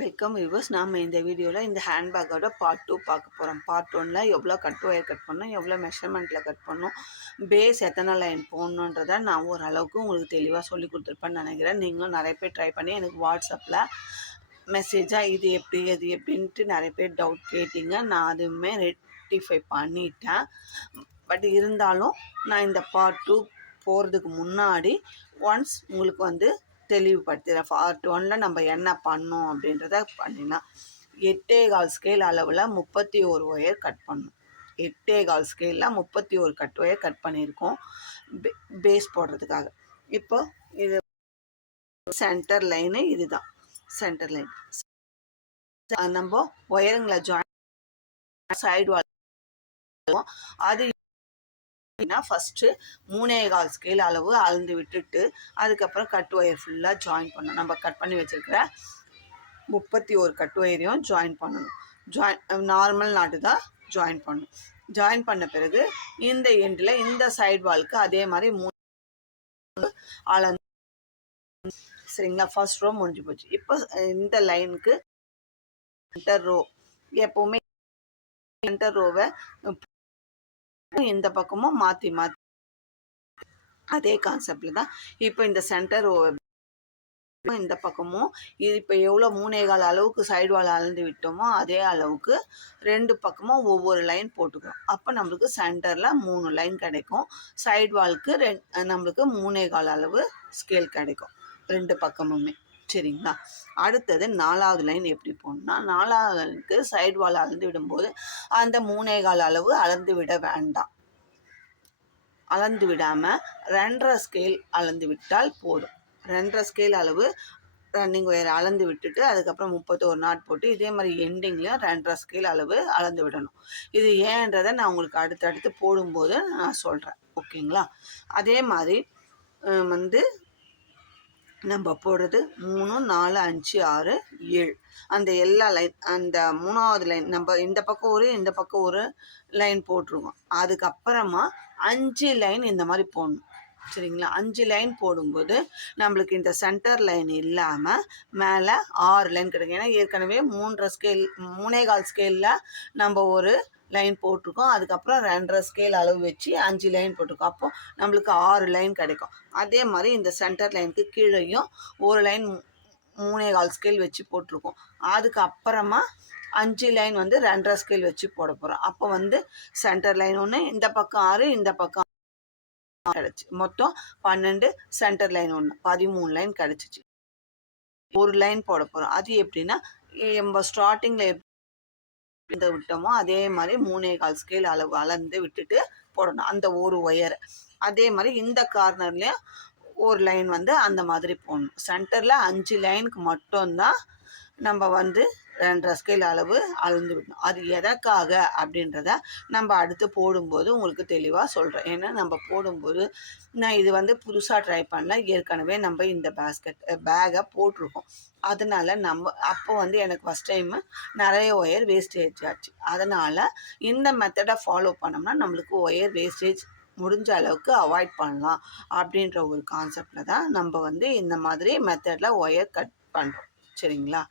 Welcome viewers. நாம் இந்த வீடியோவில் இந்த ஹேண்ட்பேக்கோட பார்ட் 2 பார்க்க போகிறோம். பார்ட் 1ல் எவ்வளோ கட் ஒயர் கட் பண்ணணும், எவ்வளோ மெஷர்மெண்ட்டில் கட் பண்ணணும், பேஸ் எத்தனை லைன் போடணுன்றதை நான் ஓரளவுக்கு உங்களுக்கு தெளிவாக சொல்லி கொடுத்துருப்பேன்னு நினைக்கிறேன். நீங்களும் நிறைய பேர் ட்ரை பண்ணி எனக்கு வாட்ஸ்அப்பில் மெசேஜாக இது எப்படின்ட்டு நிறைய பேர் டவுட் கேட்டிங்க. நான் அதுவுமே ரெக்டிஃபை பண்ணிட்டேன். பட் இருந்தாலும் நான் இந்த பார்ட் 2 போகிறதுக்கு முன்னாடி ஒன்ஸ் உங்களுக்கு தெளிவுபடுத்துகிறேன். பார்ட் 1ல் நம்ம என்ன பண்ணோம் அப்படின்றத பண்ணிடலாம். 8.25 ஸ்கேல் அளவில் 31 ஒயர் கட் பண்ணணும். 8.25 ஸ்கேலில் 31 கட் ஒயர் கட் பண்ணியிருக்கோம் பேஸ் போடுறதுக்காக. இப்போ இது சென்டர் லைனு, இதுதான் சென்டர் லைன். நம்ம ஒயருங்களை ஜாயின் சைடு வால் அது ஃபஸ்ட்டு 3.25 ஸ்கேல் அளவு அளந்து விட்டுட்டு அதுக்கப்புறம் கட் ஒயர் ஃபுல்லாக ஜாயின் பண்ணணும். நம்ம கட் பண்ணி வச்சுருக்கிற 31 கட் ஒயரையும் ஜாயின் பண்ணணும். நார்மல் நாட்டு தான் ஜாயின் பண்ணணும். ஜாயின் பண்ண பிறகு இந்த எண்டில் இந்த சைடு வாலுக்கு அதே மாதிரி 3 அளந்து, சரிங்களா? ஃபர்ஸ்ட் ரோ முடிஞ்சு போச்சு. இப்போ இந்த லைனுக்கு சென்டர் ரோ, எப்போவுமே சென்டர் ரோவை இந்த பக்கமும் மாற்றி அதே கான்செப்டில் தான் இப்போ இந்த சென்டர் இந்த பக்கமும் இது இப்போ எவ்வளோ 3.25 அளவுக்கு சைடு வால் அளந்து விட்டோமோ அதே அளவுக்கு 2 பக்கமும் ஒவ்வொரு லைன் போட்டுக்கிறோம். அப்போ நம்மளுக்கு சென்டரில் 3 லைன் கிடைக்கும். சைடு வாலுக்கு நம்மளுக்கு 3.25 அளவு ஸ்கேல் கிடைக்கும் 2 பக்கமுமே, சரிங்களா? அடுத்தது 4வது லைன் எப்படி போடணும்னா, 4வது லைனுக்கு சைடு வால் அளந்து விடும்போது அந்த 3.25 அளவு அளந்து விட வேண்டாம். அளந்து விடாமல் 2.5 ஸ்கேல் அளந்து விட்டால் போதும். 2.5 ஸ்கேல் அளவு ரன்னிங் ஒயர் அளந்து விட்டுட்டு அதுக்கப்புறம் 31 நாட் போட்டு இதே மாதிரி எண்டிங்லையும் 2.5 ஸ்கேல் அளவு அளந்து விடணும். இது ஏன்றதை நான் உங்களுக்கு அடுத்தடுத்து போடும்போது நான் சொல்கிறேன், ஓகேங்களா? அதே மாதிரி நம்ம போடுறது 3, 4, 5, 6, 7 அந்த எல்லா லைன், அந்த 3வது லைன் நம்ம இந்த பக்கம் இந்த பக்கம் ஒரு லைன் போட்டுருவோம். அதுக்கப்புறமா 5 லைன் இந்த மாதிரி போடணும், சரிங்களா? 5 லைன் போடும்போது நம்மளுக்கு இந்த சென்டர் லைன் இல்லாமல் மேலே 6 லைன் கிடைக்கும். ஏன்னா ஏற்கனவே 3.25 ஸ்கேலில் நம்ம ஒரு லைன் போட்டிருக்கோம். அதுக்கப்புறம் 2.5 ஸ்கேல் அளவு வச்சு 5 லைன் போட்டிருக்கோம். அப்போ நம்மளுக்கு 6 லைன் கிடைக்கும். அதே மாதிரி இந்த சென்டர் லைனுக்கு கீழேயும் ஒரு லைன் 3.25 ஸ்கேல் வச்சு போட்டிருக்கோம். அதுக்கப்புறமா 5 லைன் 2.5 ஸ்கேல் வச்சு போட போகிறோம். அப்போ சென்டர் லைன் ஒன்று, இந்த பக்கம் 6, இந்த பக்கம் கிடச்சி மொத்தம் 12, சென்டர் லைன் ஒன்று 13 லைன் கிடச்சிச்சு. ஒரு லைன் போட போகிறோம். அது எப்படின்னா, நம்ம ஸ்டார்டிங்கில் விட்டோமோ அதே மாதிரி 3.25 ஸ்கேல் அளவு அளந்து விட்டுட்டு போடணும் அந்த ஒரு ஒயரை. அதே மாதிரி இந்த கார்னர்லேயும் ஒரு லைன் அந்த மாதிரி போடணும். சென்டரில் 5 லைனுக்கு மட்டும்தான் நம்ம 2.5 ஸ்கேல் அளவு அளந்து விடணும். அது எதற்காக அப்படின்றத நம்ம அடுத்து போடும்போது உங்களுக்கு தெளிவாக சொல்கிறேன். ஏன்னா நம்ம போடும்போது நான் இது புதுசாக ட்ரை பண்ணல, ஏற்கனவே நம்ம இந்த பேக்கை போட்டிருக்கோம். அதனால் அப்போ எனக்கு ஃபஸ்ட் டைமு நிறைய ஒயர் வேஸ்டேஜ் ஆச்சு. அதனால் இந்த மெத்தடை ஃபாலோ பண்ணோம்னா நம்மளுக்கு ஒயர் வேஸ்டேஜ் முடிஞ்ச அளவுக்கு அவாய்ட் பண்ணலாம் அப்படின்ற ஒரு கான்செப்டில் தான் நம்ம இந்த மாதிரி மெத்தடில் ஒயர் கட் பண்ணுறோம், சரிங்களா?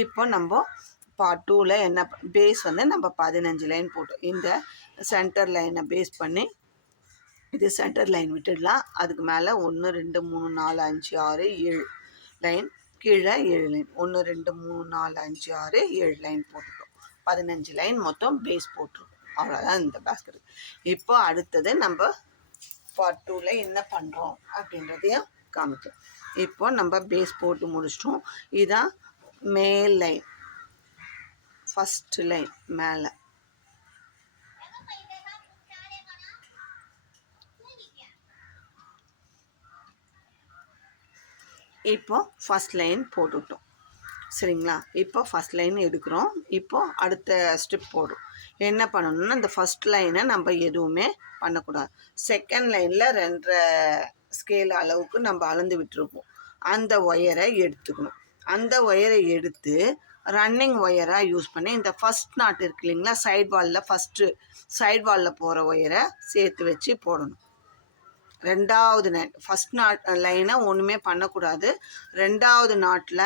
இப்போ நம்ம பார்ட் 2ல் என்ன பேஸ் நம்ம 15 லைன் போட்டோம். இந்த சென்டர் லைனை பேஸ் பண்ணி இது சென்டர் லைன் விட்டுடலாம். அதுக்கு மேலே 1, 2, 3, 4, 5, 6, 7 லைன், கீழே 7 லைன், 1, 2, 3, 4, 5, 6, 7 லைன் போட்டுட்டோம். 15 லைன் மொத்தம் பேஸ் போட்டுருக்கோம். அவ்வளோதான் இந்த பேஸ்கெட். இப்போ அடுத்தது நம்ம பார்ட் 2ல் என்ன பண்ணுறோம் அப்படின்றதையும் காமிச்சோம். இப்போ நம்ம பேஸ் போட்டு முடிச்சிட்டோம். இதுதான் மேல் லைன், ஃபஸ்ட் லைன் மேலே. இப்போ ஃபஸ்ட் லைன் போட்டுவிட்டோம், சரிங்களா? இப்போ ஃபஸ்ட் லைன் எடுக்கிறோம். இப்போ அடுத்த ஸ்டெப் போடுறோம். என்ன பண்ணணும்னா, இந்த ஃபஸ்ட் லைனை நம்ம எதுவுமே பண்ணக்கூடாது. செகண்ட் லைனில் 2.5 ஸ்கேல் அளவுக்கு நம்ம அளந்து விட்டுருப்போம். அந்த ஒயரை எடுத்துக்கணும். அந்த ஒயரை எடுத்து ரன்னிங் ஒயராக யூஸ் பண்ணி இந்த ஃபஸ்ட் நாட் இருக்கு இல்லைங்களா, சைட் வாலில் ஃபஸ்ட்டு சைட் வாலில் போகிற ஒயரை சேர்த்து வச்சு போடணும். 2வது லைன், ஃபஸ்ட் நாட் லைனை ஒன்றுமே பண்ணக்கூடாது. 2வது நாட்டில்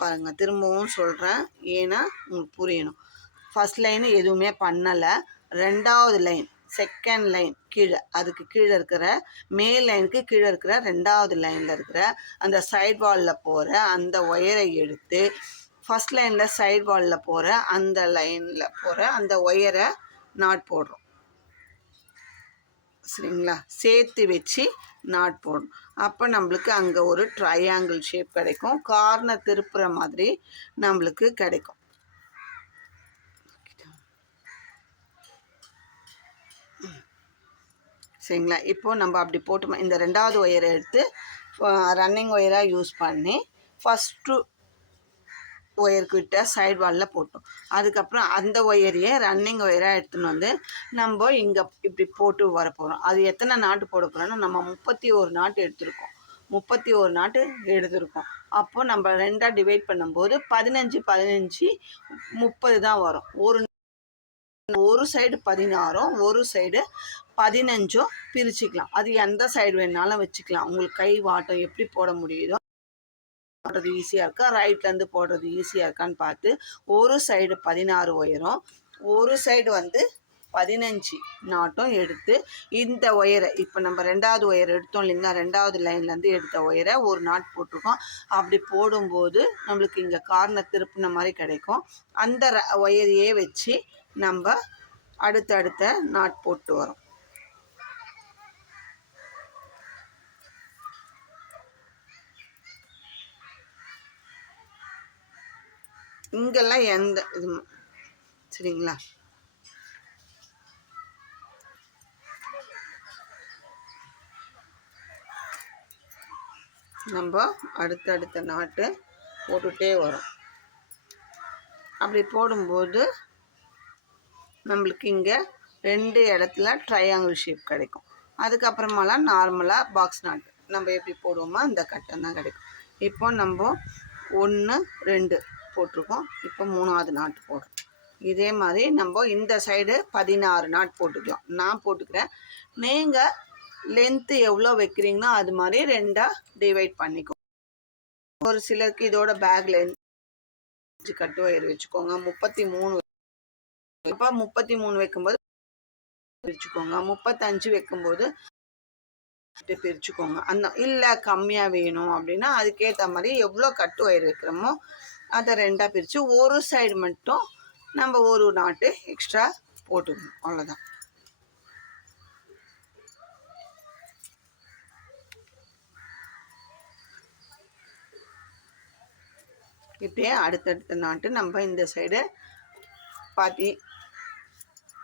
பாருங்கள், திரும்பவும் சொல்கிறேன், ஏன்னா உங்களுக்கு புரியணும். ஃபஸ்ட் லைனு எதுவுமே பண்ணலை. ரெண்டாவது லைன், செகண்ட் லைன் கீழே, அதுக்கு கீழே இருக்கிற மேல் லைனுக்கு கீழே இருக்கிற ரெண்டாவது லைனில் இருக்கிற அந்த சைட் வாலில் போகிற அந்த ஒயரை எடுத்து ஃபஸ்ட் லைனில் சைட் வாலில் போகிற அந்த லைனில் போகிற அந்த ஒயரை நாட் போடுறோம். சரிங்களா? சேர்த்து வச்சு நாட் போடணும். அப்போ நம்மளுக்கு அங்கே ஒரு ட்ரையாங்கிள் ஷேப் கிடைக்கும். கார்னர் திருப்புற மாதிரி நம்மளுக்கு கிடைக்கும். சரிங்களா? இப்போது நம்ம அப்படி போட்டு இந்த ரெண்டாவது ஒயரை எடுத்து ரன்னிங் ஒயராக யூஸ் பண்ணி ஃபஸ்ட்டு ஒயர்கிட்ட சைட் வாலில் போட்டோம். அதுக்கப்புறம் அந்த ஒயரையே ரன்னிங் ஒயராக எடுத்துன்னு வந்து நம்ம இங்கே இப்படி போட்டு வர போகிறோம். அது எத்தனை நாட்டு போட போகிறோன்னா, நம்ம 31 நாட்டு எடுத்திருக்கோம். 31 நாட்டு எடுத்திருக்கோம். அப்போது நம்ம ரெண்டாக டிவைட் பண்ணும்போது 15 15 30 தான் வரும். ஒரு சைடு 16ம் ஒரு சைடு 15ம் பிரிச்சுக்கலாம். அது எந்த சைடு வேணாலும் வச்சுக்கலாம். உங்களுக்கு கை வாட்டம் எப்படி போட முடியுதோ போடுறது ஈஸியாக இருக்கா, ரைட்லேருந்து போடுறது ஈஸியாக இருக்கான்னு பார்த்து ஒரு சைடு 16 ஒயரும் ஒரு சைடு 15 நாட்டும் எடுத்து இந்த ஒயரை இப்போ நம்ம ரெண்டாவது ஒயர் எடுத்தோம் இல்லைங்களா, ரெண்டாவது லைன்லேருந்து எடுத்த ஒயரை ஒரு நாட் போட்டிருக்கோம். அப்படி போடும்போது நம்மளுக்கு இங்கே கார்னர் திருப்பின மாதிரி கிடைக்கும். அந்த ஒயரையே வச்சு நம்ம அடுத்தடுத்த நாட் போட்டு வரோம். இங்கெல்லாம் எந்த இது சரிங்களா? நம்ம அடுத்தடுத்த நாட்டு போட்டுகிட்டே வரோம். அப்படி போடும்போது நம்மளுக்கு இங்கே 2 இடத்துல ட்ரையாங்கிள் ஷேப் கிடைக்கும். அதுக்கப்புறமாலாம் நார்மலாக பாக்ஸ் நாட்டு நம்ம எப்படி போடுவோமோ அந்த கட்டம் தான் கிடைக்கும். இப்போ நம்ம 1 2 போட்டிருக்கோம். இப்போ 3ஆவது நாட்டு போடுறோம். இதே மாதிரி நம்ம இந்த சைடு 16 நாட் போட்டுக்கலாம். நான் போட்டுக்கிறேன். நீங்கள் லென்த்து எவ்வளோ வைக்கிறீங்களோ அது மாதிரி 2ஆக டிவைட் பண்ணிக்கோ. ஒரு சிலருக்கு இதோட பேக் லென்த் கட்டு ஒயர் வச்சுக்கோங்க. 33 அப்போ 33 வைக்கும்போது பிரிச்சுக்கோங்க. 35 வைக்கும்போது பிரிச்சுக்கோங்க. அந்த இல்லை கம்மியாக வேணும் அப்படின்னா அதுக்கேற்ற மாதிரி எவ்வளோ கட்டு ஒயர் வைக்கிறோமோ அதை 2ஆக பிரித்து ஒரு சைடு மட்டும் நம்ம ஒரு நாட்டு எக்ஸ்ட்ரா போட்டுக்கணும். அவ்வளோதான். இப்படியே அடுத்தடுத்த நாட்டு நம்ம இந்த சைடு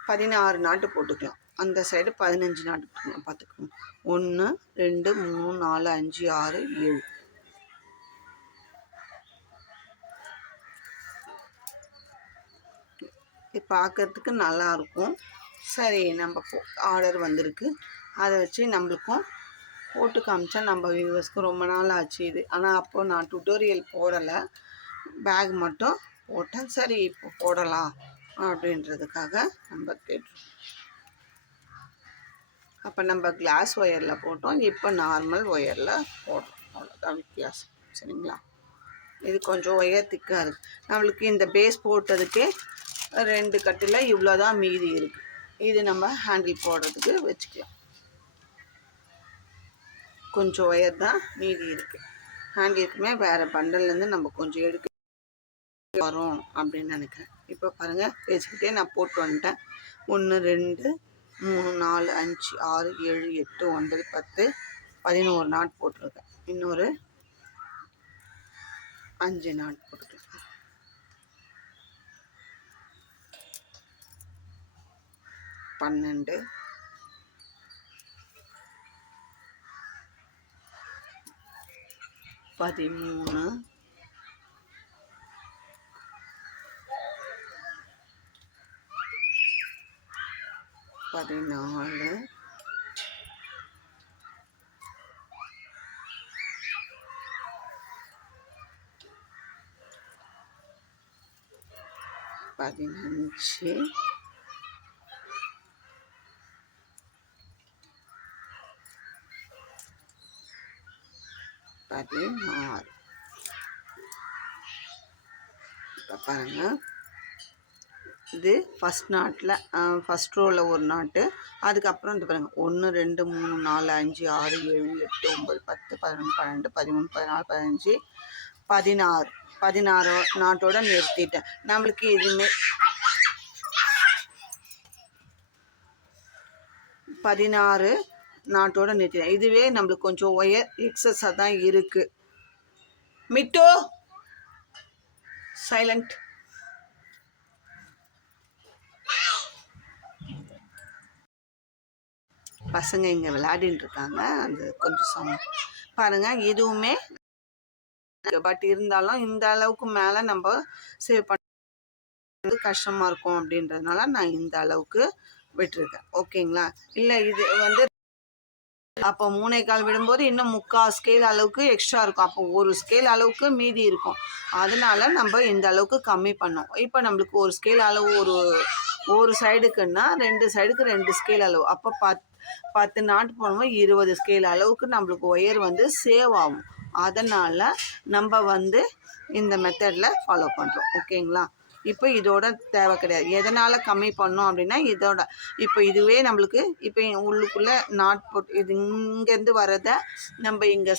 16 நாட்டு போட்டுக்கலாம். அந்த சைடு 15 நாட்டு போட்டுக்கலாம். பார்த்துக்கணும். 1 2 3 4 5 6 7 பார்க்கறதுக்கு நல்லாயிருக்கும். சரி, நம்ம ஆர்டர் வந்திருக்கு, அதை வச்சு நம்மளுக்கும் போட்டு காமிச்சா நம்ம வியூவர்ஸ்க்கு ரொம்ப நாள் ஆச்சு இது. ஆனால் அப்போது நான் டுட்டோரியல் போடலை, பேக் மட்டும் போட்டேன். சரி இப்போ போடலாம் அப்படின்றதுக்காக நம்ம கேட்டோம். அப்போ நம்ம கிளாஸ் ஒயரில் போட்டோம், இப்போ நார்மல் ஒயரில் போடுறோம். அவ்வளோதான் வித்தியாசம். சரிங்களா? இது கொஞ்சம் ஒயர் திக்காக இருக்குது. நம்மளுக்கு இந்த பேஸ் போட்டதுக்கே 2 கட்டில் இவ்வளோ தான் மீதி இருக்குது. இது நம்ம ஹேண்டில் போடுறதுக்கு வச்சுக்கலாம். கொஞ்சம் ஒயர் தான் மீதி இருக்குது. ஹேண்டிலுக்குமே வேறு பண்டல்லேருந்து நம்ம கொஞ்சம் எடுக்க வரும் அப்படின்னு நினைக்கிறேன். இப்போ பாருங்கள், பேசிக்கிட்டே நான் போட்டு வந்துட்டேன். 1 2 3 4 5 6 7 8 9 10 11 நாட் போட்டிருக்கேன். இன்னொரு 5 நாட் போட்டுருக்கேன். 12 13 14 15 16 பாருங்க, இது ஃபஸ்ட் நாட்டில் ஃபஸ்ட் ரோவில் ஒரு நாட்டு. அதுக்கப்புறம் இது பாருங்கள் 1 2 3 4 5 6 7 8 9 10 11 12 13 14 15 16 நாட்டோட நிறுத்திட்டேன். நம்மளுக்கு எதுவுமே 16 நாட்டோட நிறுத்திட்டேன். இதுவே நம்மளுக்கு கொஞ்சம் ஒயர் எக்ஸஸாக தான் இருக்குது. மிட்டோ சைலண்ட். பசங்க இங்கே விளையாடின்னு இருக்காங்க, அது கொஞ்சம் சவுண்ட் பாருங்கள். இதுவுமே பட் இருந்தாலும் இந்த அளவுக்கு மேலே நம்ம சேவ் பண்ண கஷ்டமாக இருக்கும் அப்படின்றதுனால நான் இந்த அளவுக்கு விட்டுருக்கேன். ஓகேங்களா? இல்லை இது வந்து அப்போ 3/4 விடும்போது இன்னும் 3/4 ஸ்கேல் அளவுக்கு எக்ஸ்ட்ரா இருக்கும். அப்போ ஒரு ஸ்கேல் அளவுக்கு மீதி இருக்கும். அதனால நம்ம இந்த அளவுக்கு கம்மி பண்ணோம். இப்போ நம்மளுக்கு ஒரு ஸ்கேல் அளவு ஒரு சைடுக்குன்னா 2 சைடுக்கு 2 ஸ்கேல் அளவு. அப்போ 10 நாட்டு போடும்போது 20 ஸ்கேல் அளவுக்கு நம்மளுக்கு ஒயர் வந்து சேவ் ஆகும். அதனால் நம்ம வந்து இந்த மெத்தடில் ஃபாலோ பண்ணுறோம். ஓகேங்களா? இப்போ இதோட தேவை கிடையாது. எதனால் கம்மி பண்ணோம் அப்படின்னா இதோட இப்போ இதுவே நம்மளுக்கு இப்போ உள்ளுக்குள்ளே நாட் போட்டு இது இங்கேருந்து வரதை நம்ம இங்கே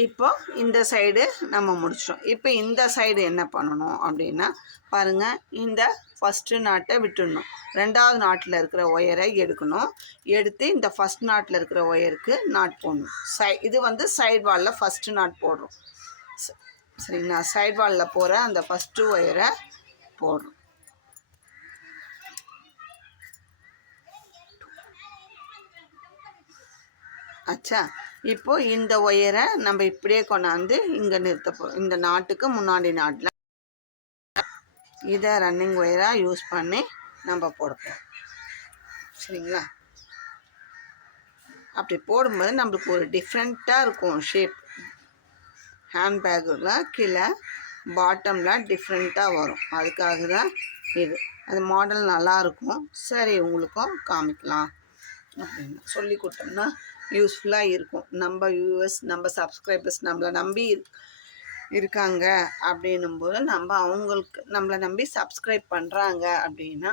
இப்போ இந்த சைடு நம்ம முடிச்சிட்டோம். இப்போ இந்த சைடு என்ன பண்ணணும் அப்படின்னா பாருங்கள், இந்த ஃபஸ்ட்டு நாட்டை விட்டுடணும். 2வது நாட்டில் இருக்கிற ஒயரை எடுக்கணும். எடுத்து இந்த ஃபஸ்ட் நாட்டில் இருக்கிற ஒயருக்கு நாட் போடணும். இது வந்து சைடு வாலில் ஃபஸ்ட்டு நாட் போடுறோம். சரிங்களா? சைடு வாலில் போகிற அந்த ஃபஸ்ட்டு ஒயரை போடுறோம். ஆச்சா? இப்போது இந்த ஒயரை நம்ம இப்படியே கொண்டாந்து இங்கே நிறுத்த போகிறோம். இந்த நாட்டுக்கு முன்னாடி நாட்டில் இதை ரன்னிங் ஒயராக யூஸ் பண்ணி நம்ம போட போகிறோம். சரிங்களா? அப்படி போடும்போது நம்மளுக்கு ஒரு டிஃப்ரெண்ட்டாக இருக்கும் ஷேப். ஹேண்ட்பேக்கில் கீழே பாட்டமில் டிஃப்ரெண்ட்டாக வரும். அதுக்காக தான் இது. அது மாடல் நல்லாயிருக்கும். சரி, உங்களுக்கும் காமிக்கலாம் அப்படின்னு சொல்லி கொடுத்தோம்னா யூஸ்ஃபுல்லாக இருக்கும். நம்ம வியூவர்ஸ், நம்ம சப்ஸ்கிரைபர்ஸ் நம்மளை நம்பி இருக்காங்க அப்படின்னும்போது நம்மளை நம்பி சப்ஸ்கிரைப் பண்ணுறாங்க அப்படின்னா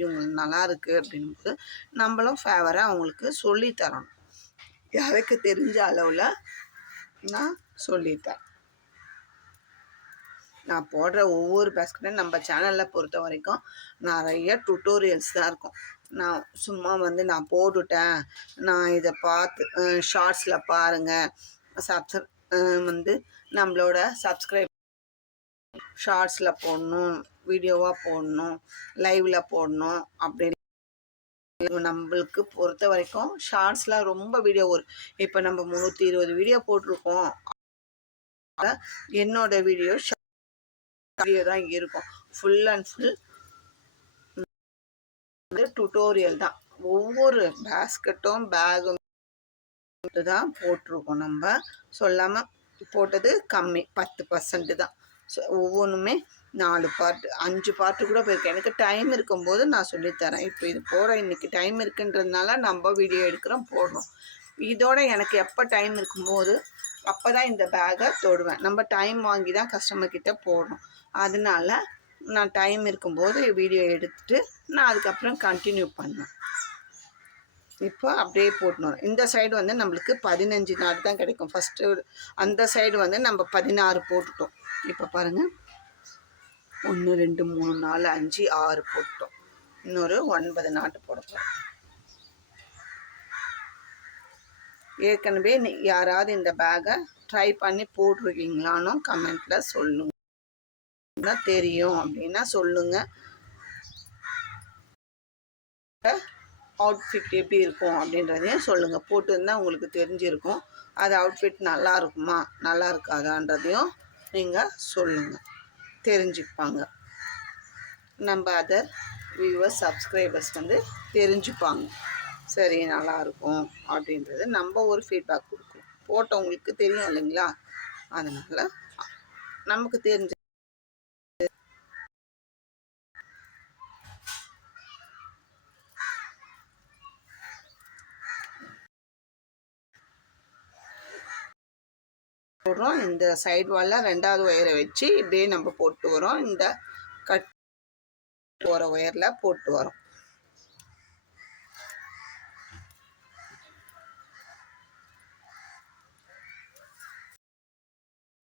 இவங்களுக்கு நல்லா இருக்குது அப்படின்னும்போது நம்மளும் ஃபேவராக அவங்களுக்கு சொல்லித்தரணும். யாருக்கு தெரிஞ்ச அளவில் நான் சொல்லித்தரேன். நான் போடுற ஒவ்வொரு பேஸ்கெட்டும் நம்ம சேனலில் பொறுத்த வரைக்கும் நிறைய டுட்டோரியல்ஸ் தான் இருக்கும். நான் சும்மா வந்து நான் போட்டுட்டேன், நான் இதை பார்த்து ஷார்ட்ஸில் பாருங்கள், வந்து நம்மளோட சப்ஸ்கிரைப் ஷார்ட்ஸில் போடணும், வீடியோவாக போடணும், லைவில் போடணும் அப்படின்னு நம்மளுக்கு பொறுத்த வரைக்கும் ஷார்ட்ஸில் ரொம்ப வீடியோ இப்போ நம்ம 320 வீடியோ போட்டிருக்கோம். என்னோட வீடியோ தான் இருக்கும். ஃபுல் அண்ட் ஃபுல் டுட்டோரியல் தான். ஒவ்வொரு பேஸ்கெட்டும் பேகும் தான் போட்டிருக்கோம். நம்ம சொல்லாமல் போட்டது கம்மி, 10% தான். ஸோ ஒவ்வொன்றுமே 4 பார்ட்டு 5 பார்ட்டு கூட போயிருக்கு. எனக்கு டைம் இருக்கும்போது நான் சொல்லித்தரேன். இப்போ இது போட இன்றைக்கி டைம் இருக்குன்றதுனால நம்ம வீடியோ எடுக்கிறோம், போடுறோம். இதோட எனக்கு எப்போ டைம் இருக்கும்போது அப்போ தான் இந்த பேக்கை தொடுவேன். நம்ம டைம் வாங்கி தான் கஸ்டமர்கிட்ட போடுறோம். அதனால நான் டைம் இருக்கும்போது வீடியோ எடுத்துகிட்டு நான் அதுக்கப்புறம் கண்டினியூ பண்ணேன். இப்போ அப்படியே போட்டணும். இந்த சைடு வந்து நம்மளுக்கு 15 நாட் தான் கிடைக்கும். ஃபஸ்ட்டு அந்த சைடு வந்து நம்ம 16 போட்டுட்டோம். இப்போ பாருங்கள், 1 2 3 4 5 6 போட்டோம். இன்னொரு 9 நாட்டு போட போகிறோம். ஏற்கனவே யாராவது இந்த பேக்கை ட்ரை பண்ணி போட்டிருக்கீங்களான்னு கமெண்ட்டில் சொல்லுங்கள். தெரியும் அப்படின்னா சொல்லுங்கள். அவுட்ஃபிட் எப்படி இருக்கும் அப்படின்றதையும் சொல்லுங்கள். போட்டுருந்தால் உங்களுக்கு தெரிஞ்சிருக்கும். அது அவுட்ஃபிட் நல்லா இருக்குமா நல்லா இருக்காதான்றதையும் நீங்கள் சொல்லுங்கள், தெரிஞ்சுப்பாங்க. நம்ம அதர் வியூவர்ஸ் சப்ஸ்கிரைபர்ஸ் வந்து தெரிஞ்சுப்பாங்க. சரி, நல்லாயிருக்கும் அப்படின்றது நம்ம ஒரு ஃபீட்பேக் கொடுக்குறோம். போட்டவங்களுக்கு தெரியும் இல்லைங்களா? அதனால் நமக்கு தெரிஞ்ச போடுறோம். இந்த சைடு வாலில் 2வது ஒயரை வச்சு இப்படியே நம்ம போட்டு வரோம். இந்த கட் போகிற ஒயரில் போட்டு வரோம்.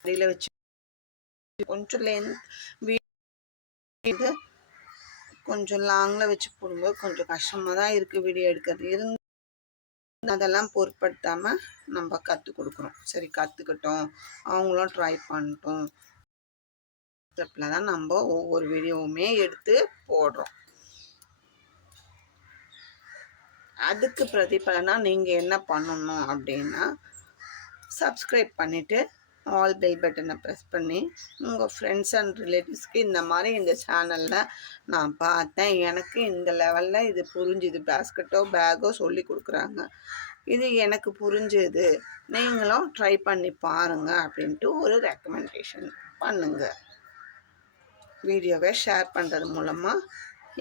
அடியில் வச்சு கொஞ்சம் இது கொஞ்சம் லாங்கில் வச்சு போடும்போது கொஞ்சம் கஷ்டமாக தான் இருக்குது வீடியோ எடுக்கிறது. அதெல்லாம் பொருட்படுத்தாமல் நம்ம கற்றுக் கொடுக்குறோம். சரி, கற்றுக்கிட்டோம், அவங்களும் ட்ரை பண்ணிட்டோம் ஸ்டெப்பில் தான் நம்ம ஒவ்வொரு வீடியோவுமே எடுத்து போடுறோம். அதுக்கு பிரதிபலனாக நீங்கள் என்ன பண்ணணும் அப்படின்னா, சப்ஸ்கிரைப் பண்ணிவிட்டு ஆல் பெல் பட்டனை ப்ரெஸ் பண்ணி உங்கள் ஃப்ரெண்ட்ஸ் அண்ட் ரிலேட்டிவ்ஸ்க்கு இந்த மாதிரி இந்த சேனலில் நான் பார்த்தேன், எனக்கு இந்த லெவலில் இது புரிஞ்சுது, பேஸ்கெட்டோ பேக்கோ சொல்லி கொடுக்குறாங்க, இது எனக்கு புரிஞ்சுது, நீங்களும் ட்ரை பண்ணி பாருங்கள் அப்படின்ட்டு ஒரு ரெக்கமெண்டேஷன் பண்ணுங்கள். வீடியோவை ஷேர் பண்ணுறது மூலமாக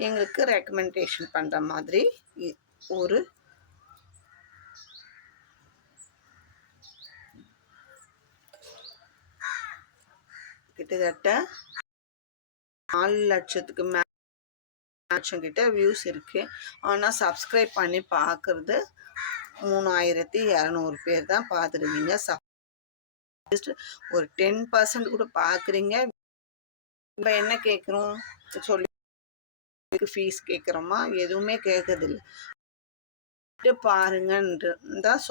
எங்களுக்கு ரெக்கமெண்டேஷன் பண்ணுற மாதிரி ஒரு கிட்டத்தட்ட 4 லட்சத்துக்கு மேட்சம் கிட்ட வியூஸ் இருக்குது. ஆனால் சப்ஸ்கிரைப் பண்ணி பார்க்குறது 3200 பேர் தான் பார்த்துருக்கீங்க. ஒரு 10% கூட பார்க்குறீங்க. நம்ம என்ன கேட்குறோம், சொல்லி ஃபீஸ் கேட்குறோமா? எதுவுமே கேட்கறதில்ல, பாருங்கன்னு தான்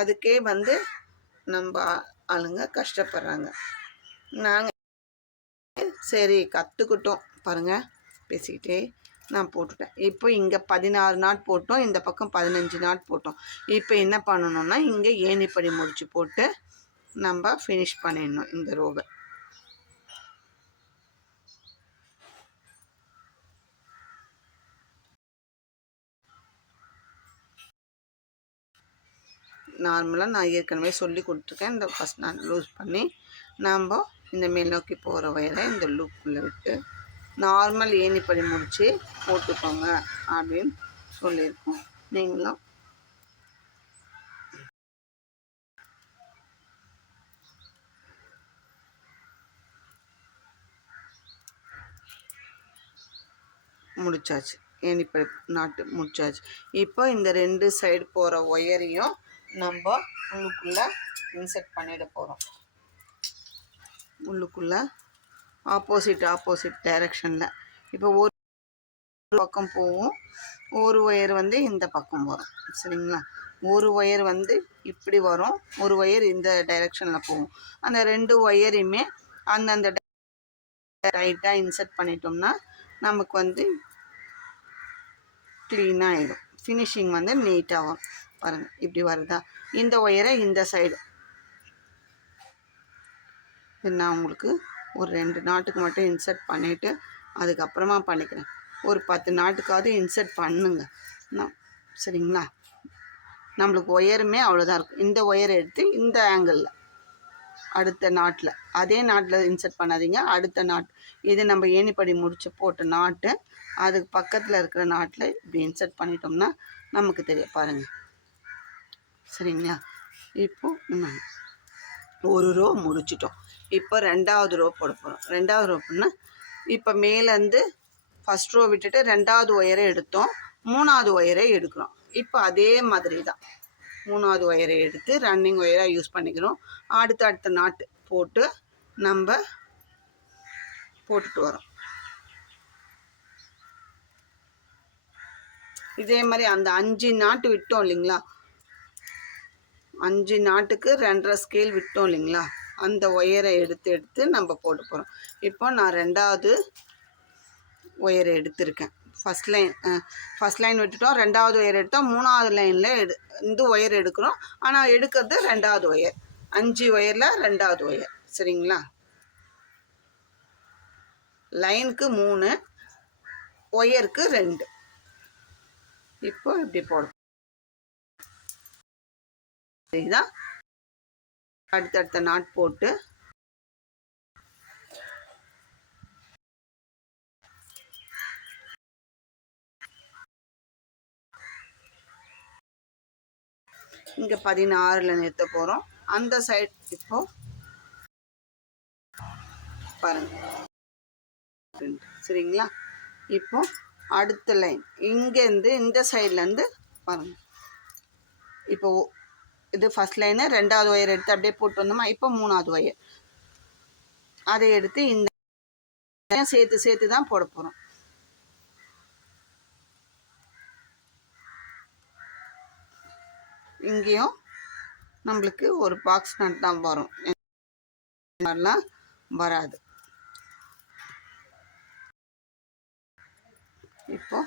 அதுக்கே நம்ம ஆளுங்க கஷ்டப்படுறாங்க. நாங்கள் சரி கற்றுக்கிட்டோம் பாருங்கள், பேசிக்கிட்டே நான் போட்டுட்டேன். இப்போ இங்கே 16 நாட் போட்டோம், இந்த பக்கம் 15 நாட் போட்டோம். இப்போ என்ன பண்ணணும்னா, இங்கே ஏணிப்படி முடிச்சு போட்டு நம்ம ஃபினிஷ் பண்ணிடணும் இந்த ரோவை. நார்மலாக நான் ஏற்கனவே சொல்லி கொடுத்துருக்கேன். இந்த ஃபஸ்ட் நான் லூஸ் பண்ணி நம்ம இந்த மேல் நோக்கி போகிற வயரை இந்த லூப்புக்குள்ளே விட்டு நார்மல் ஏணிப்படி முடித்து போட்டுக்கோங்க அப்படின்னு சொல்லியிருக்கோம். நீங்களும் முடிச்சாச்சு, ஏணிப்படி நாட்டு முடிச்சாச்சு. இப்போ இந்த 2 சைடு போகிற ஒயரையும் நம்ம உள்ளுக்குள்ளே இன்செர்ட் பண்ணிட போகிறோம். உள்ளுக்குள்ளே ஆப்போசிட் டைரக்ஷனில். இப்போ ஒரு பக்கம் போகும், ஒரு ஒயர் இந்த பக்கம் வரும். சரிங்களா? ஒரு ஒயர் இப்படி வரும், ஒரு ஒயர் இந்த டைரக்ஷனில் போகும். அந்த 2 ஒயரையுமே அந்தந்த ரைட்டாக இன்செர்ட் பண்ணிட்டோம்னா நமக்கு க்ளீனாக ஆகிடும். ஃபினிஷிங் நீட்டாக வரும். பாருங்கள், இப்படி வருதா? இந்த ஒயரை இந்த சைடு நான் உங்களுக்கு ஒரு 2 நாட்டுக்கு மட்டும் இன்செர்ட் பண்ணிவிட்டு அதுக்கப்புறமா பண்ணிக்கிறேன். ஒரு 10 நாட்டுக்காவது இன்செர்ட் பண்ணுங்க. சரிங்களா? நம்மளுக்கு ஒயருமே அவ்வளோதான் இருக்கும். இந்த ஒயரை எடுத்து இந்த ஆங்கிளில் அடுத்த நாட்டில், அதே நாட்டில் இன்செர்ட் பண்ணாதீங்க, அடுத்த நாட். இது நம்ம ஏணிப்படி முடிச்சு போட்ட நாட்டு, அதுக்கு பக்கத்தில் இருக்கிற நாட்டில் இப்படி இன்செர்ட் பண்ணிட்டோம்னா நமக்கு தெரியும். பாருங்கள், சரிங்களா? இப்போது ஒரு ரோ முடிச்சிட்டோம். இப்போ 2வது ரோ போட போகிறோம். 2வது ரோ பண்ணால் இப்போ மேலேருந்து ஃபஸ்ட் ரோ விட்டுட்டு 2வது ஒயரை எடுத்தோம், 3வது ஒயரை எடுக்கிறோம். இப்போ அதே மாதிரி தான் 3வது ஒயரை எடுத்து ரன்னிங் ஒயராக யூஸ் பண்ணிக்கிறோம். அடுத்த நாட்டு போட்டு நம்ம போட்டுட்டு வரோம். இதே மாதிரி அந்த 5 நாட்டு விட்டோம் இல்லைங்களா, 5 நாட்டுக்கு 2.5 ஸ்கேல் விட்டோம் இல்லைங்களா, அந்த ஒயரை எடுத்து நம்ம போட்டு போகிறோம். இப்போ நான் 2வது ஒயரை எடுத்திருக்கேன். ஃபஸ்ட் லைன் விட்டுட்டோம், 2வது ஒயர் எடுத்தோம், 3வது லைனில் இந்த ஒயர் எடுக்கிறோம். ஆனால் எடுக்கிறது 2வது ஒயர். 5 ஒயரில் 2வது ஒயர். சரிங்களா? லைனுக்கு 3, ஒயருக்கு 2. இப்போ இப்படி போடும். இதுதான் அடுத்தடுத்த நாட் போட்டு இங்கே 16ல் நிறுத்த போகிறோம். அந்த சைட் இப்போ பாருங்க, சரிங்களா? இப்போ அடுத்த லைன் இங்கேருந்து இந்த சைட்லேருந்து பாருங்க. இப்போ இது ஃபர்ஸ்ட் லைனு, 2வது ஒயர் எடுத்து அப்படியே போட்டு வந்தோமா. இப்போ 3வது ஒயர் அதை எடுத்து இந்த சேர்த்து தான் போட போகிறோம். இங்கேயும் நம்மளுக்கு ஒரு பாக்ஸ் நட் தான் வரும், மாதிரிலாம் வராது. இப்போ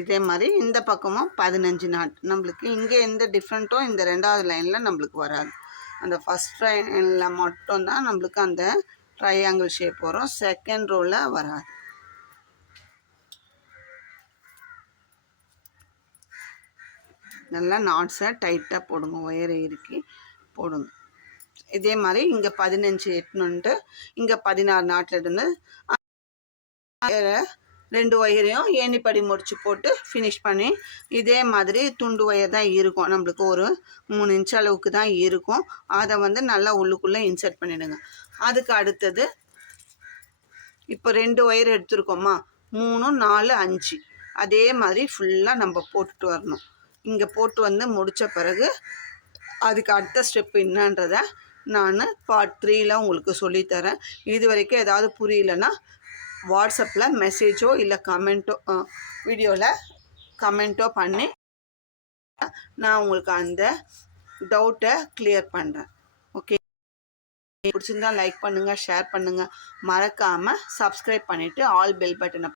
இதே மாதிரி இந்த பக்கமும் 15 நாட். நம்மளுக்கு இங்கே எந்த டிஃப்ரெண்ட்டும் இந்த 2வது லைனில் நம்மளுக்கு வராது. அந்த ஃபஸ்ட் லைனில் மட்டும்தான் நம்மளுக்கு அந்த ட்ரையாங்கிள் ஷேப் வரும், செகண்ட் ரோவில் வராது. நல்லா நாட்ஸை டைட்டாக போடுங்க, ஒயரை இறுக்கி போடுங்க. இதே மாதிரி இங்கே 15 எட்டுனுன்ட்டு இங்கே 16 நாட்டில் இருந்து 2 ஒயரையும் ஏணிப்படி முடிச்சு போட்டு ஃபினிஷ் பண்ணி, இதே மாதிரி துண்டு ஒயர் தான் இருக்கும், நம்மளுக்கு ஒரு 3 இன்ச் அளவுக்கு தான் இருக்கும். அதை வந்து நல்லா உள்ளுக்குள்ளே இன்சர்ட் பண்ணிவிடுங்க. அதுக்கு அடுத்தது இப்போ 2 ஒயர் எடுத்துருக்கோமா, 3, 4, 5 அதே மாதிரி ஃபுல்லாக நம்ம போட்டுட்டு வரணும். இங்கே போட்டு வந்து முடித்த பிறகு அதுக்கு அடுத்த ஸ்டெப் என்னன்றதை நான் பார்ட் 3ல் உங்களுக்கு சொல்லித்தரேன். இது வரைக்கும் ஏதாவது புரியலன்னா வாட்ஸ்அப்பில் மெசேஜோ இல்லை கமெண்ட்டோ, வீடியோவில் கமெண்ட்டோ பண்ணி நான் உங்களுக்கு அந்த டவுட்டை கிளியர் பண்ணுறேன். ஓகே, பிடிச்சிருந்தா லைக் பண்ணுங்கள், ஷேர் பண்ணுங்கள், மறக்காமல் சப்ஸ்கிரைப் பண்ணிவிட்டு ஆல் பெல் பட்டனை